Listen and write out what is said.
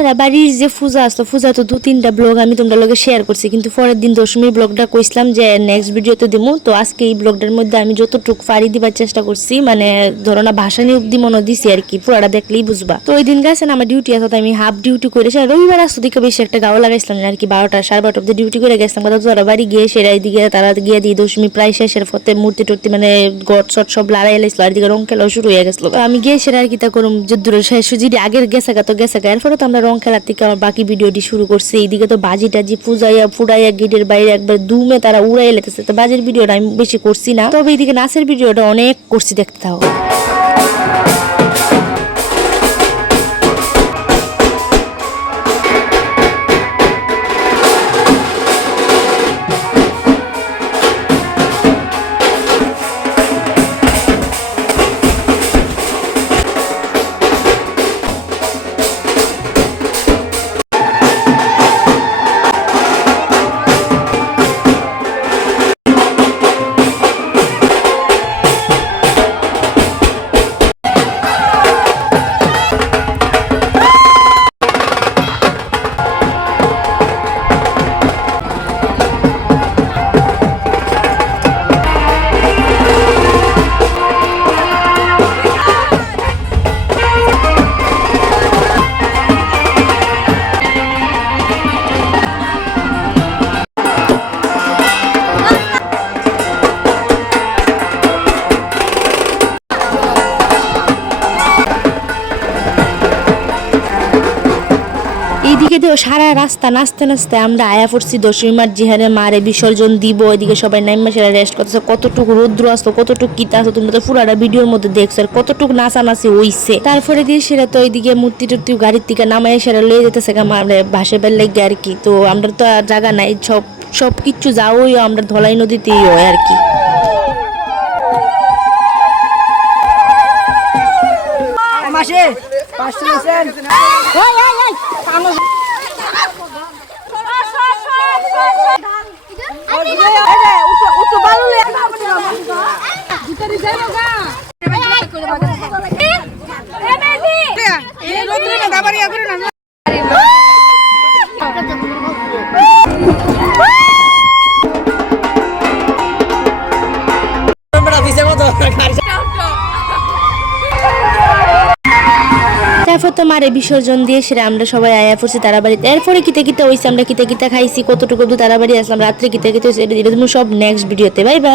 তারা বাড়ির যে পূজা আসতো পূজা তো 2-3টা ব্লগ আমি তোমরা লগে শেয়ার করছি, কিন্তু পরের দিন দশমীর ব্লগটা কইছিলাম যে নেক্সট ভিডিওতে দিমু। তো আজকে এই ব্লগটার মধ্যে আমি যতটুকু ফাড়ি দিবার চেষ্টা করছি, মানে ধরো না ভাষা নিয়ে অব্দি মনে দিছি আর কি, পুরাটা দেখলেই বুঝবা। তো ওই দিন গেছে না আমার ডিউটি আছে, আমি হাফ ডিউটি করে রবিবার আসতো দিকে বেশি একটা গাও লাগাইছিলাম আর কি, 12টা-12:30 অব্দি ডিউটি করে গেছিলাম। কথা তোরা বাড়ি গিয়ে সেরা দিকে তারা গিয়ে দিয়ে দশমী প্রায় শেষের ফতে মূর্তি টর্তি মানে গট সট সব লড়াই লাইছিল আর দিকে রং খেলাও শুরু হয়ে গেছিল। আমি গিয়ে সেরা আর কি তা করুম যে দূরে শেষ যদি আগের গেছে গা তো গেছে গা, এরপরে তো আমরা রং খেলার থেকে আমার বাকি ভিডিওটি শুরু করছি। এইদিকে তো বাজি টাজি ফুজাইয়া ফুড়াইয়া গেটের বাইরে একবার দুমে তারা উড়াই লেতেছে। তো বাজির ভিডিওটা আমি বেশি করছি না, তবে এইদিকে নাচের ভিডিওটা অনেক করছি, দেখতে থাও। এইদিকে তো সারা রাস্তা নাচতে নাচতে আমরা আয়া পড়ছি দশমী মার যেখানে মারে বিসর্জন দিব। ওইদিকে সবাই নাইমা সেরা রেস্ট করতেছে, কতটুকু রৌদ্র আসতো কতটুকু কিতা আসতো তোমরা তো পুরাটা ভিডিওর মধ্যে দেখছো, আর কতটুকু নাচানাচি হইছে। তারপরে দিয়ে সেরা তো ওইদিকে মূর্তি টুর্তি গাড়ির থেকে নামাই সেরা লয়ে যেতেছে আমরা ভাসে বেল লাগে আর কি। তো আমরা তো আর জায়গা নাই, সব কিচ্ছু যাওই আমরা ধলাই নদীতেই হয় আর কি। মাসে 500 আছেন ওই ওই ওই কানো উঠো ভালো লে ভিতরে যাই না এ বেবি এ রোদ্রে না দাবারিয়া করে না বড় ভিসে মত তারপর তো মারে বিসর্জন দিয়ে সেরা আমরা সবাই আয়া পড়ছি তারা বাড়িতে। এরপরে কিতে কিতে হইছে, আমরা কিতে কিতে খাইছি, কতটুকু তারা বাড়ি আসলাম, রাত্রে কিতে কিতে হইছে, এটা সব নেক্সট ভিডিওতে। Bye bye.